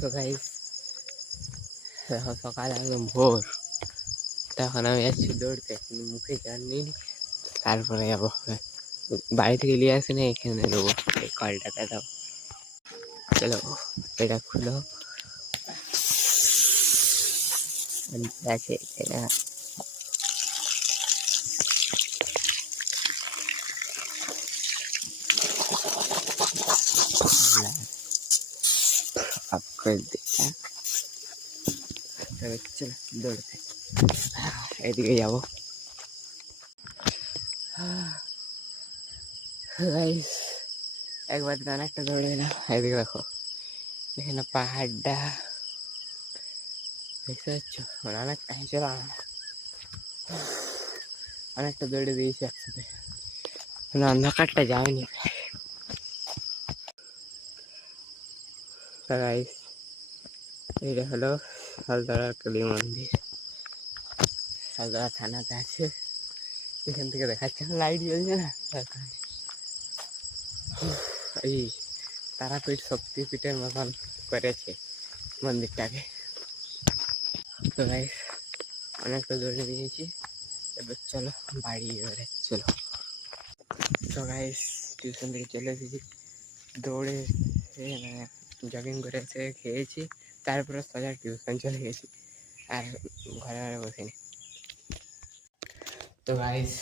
So guys, এখন সকাল একদম ভোর। তখন আমি যাচ্ছি দৌড়তে, কিন্তু মুখে জল নেই। তারপরে যাবো বাড়ি থেকে নিয়ে আসি না, এখানে দেবো এই কলটাতে দাও। চলো এটা খুলো, আছে এটা। अप कर दिया। चलो दौड़ते এদিকে যাবো। গাইস একবার গান একটা দৌড়ে দিলাম। এদিকে দেখো, এখানে পাহাড়টা দেখতে পাচ্ছ, অনেক চলো অনেকটা দৌড়ে দিয়েছি একসাথে, অন্ধকারটা যায়নি। গাইস এটা হলো শালতলা কালী মন্দির, শালতলা থানাতে আছে। এখান থেকে দেখাচ্ছে, লাইট জ্বলছে না। এই তারাপীঠ শক্তিপীঠের মতন করেছে মন্দিরটাকে। তো গাইস অনেকটা দৌড়ে দিয়েছি, এবার চলো বাড়ি এবারে চলো। তো গাইস টিউশন থেকে চলে এসেছি, দৌড়ে জগিং করে এসে খেয়েছি, তারপরে সোজা টিউশন চলে গেছি, আর ঘরে ঘরে বসিনি। তো গাইস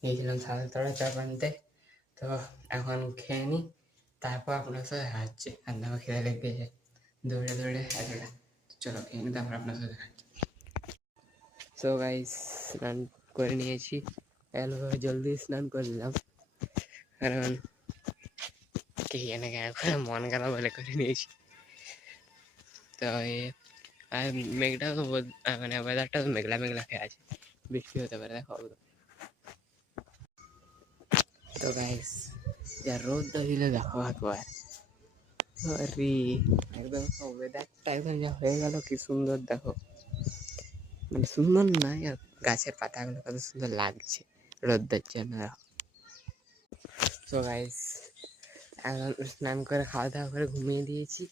গিয়েছিলাম শালতলা চা বানতে, তো এখন খেয়ে নিই, তারপর আপনার সাথে হাঁটছি। আর আমার খেয়ে লেগেছে দৌড়ে দৌড়ে এতটা। চলো খেয়ে নিই, তারপর আপনার সাথে হাঁটছি। সো গাইস স্নান করে নিয়েছি, জলদি স্নান করে নিলাম, কারণ কি জানে কেন মন গেল বলে করে নিয়েছি। তো আর মেঘটাও মানে ওয়েদারটা মেঘলা মেঘলা হয়ে আছে, বৃষ্টি হতে পারে দেখো। তো গাইস যা রোদ দিলে দেখো একবার, আরে একদম ওয়েদারটা একদম যা হয়ে গেল, কি সুন্দর দেখো। মানে সুন্দর না, গাছের পাতাগুলো কত সুন্দর লাগছে রোদের জন্য। তো গাইস এখন স্নান করে খাওয়া দাওয়া করে ঘুমিয়ে দিয়েছি,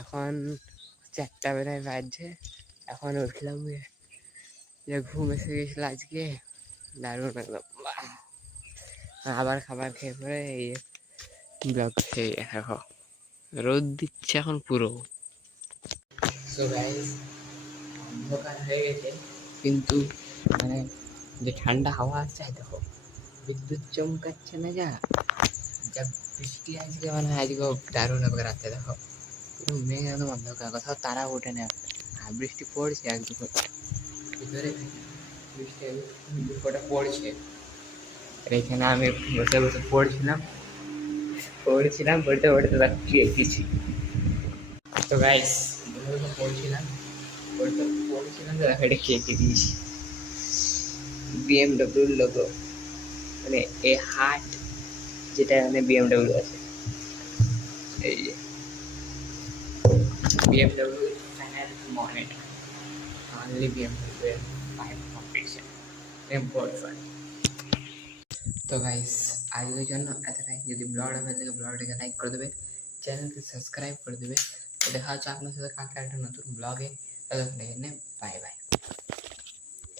এখন 4টা বেলায় বাজছে। এখন উঠলাম, যে ঘুম এসে গেছিল আজকে দারুণ একদম। আবার খাবার খেয়ে পরে এই ব্লগ খেয়ে দেখো রোদ দিচ্ছে এখন পুরো। সো গাইস অন্ধকার হয়ে গেছে, কিন্তু মানে যে ঠান্ডা হাওয়া আসছে দেখো, বিদ্যুৎ চমকাচ্ছে না, যা যা বৃষ্টি আজকে মানে আজকে দারুণ হবে রাতে দেখো। মেঘ একদম অন্ধকার, কোথাও তারা ওঠে না, আর বৃষ্টি পড়ছে একদম ভিতরে, বৃষ্টি দুপুরটা পড়ছে। আর এখানে আমি বসে বসে পড়ছিলাম পড়তে পড়তে দেখো কি এঁকেছি। তো গাইস পড়ছিলাম তো দেখো এটা কি এঁকে দিয়েছি, বিএমডব্লিউর লোগো, মানে এ হার্ট, যেটা মানে বিএমডব্লিউ আছে, এই যে বিএমডব্লিউ ফ্যানের মনিটর, অনলি বিএমডব্লিউ এর ফাইভ কম্পিটিশন ইম্পোর্ট ফাইভ। তো গাইস আজকের জন্য এতটাই। যদি ব্লগটা ভালো লাগে ব্লগটাকে লাইক করে দেবে, চ্যানেলকে সাবস্ক্রাইব করে দেবে। তো দেখা হচ্ছে আপনার সাথে কালকে একটা নতুন ব্লগে। ততক্ষণ বাই বাই।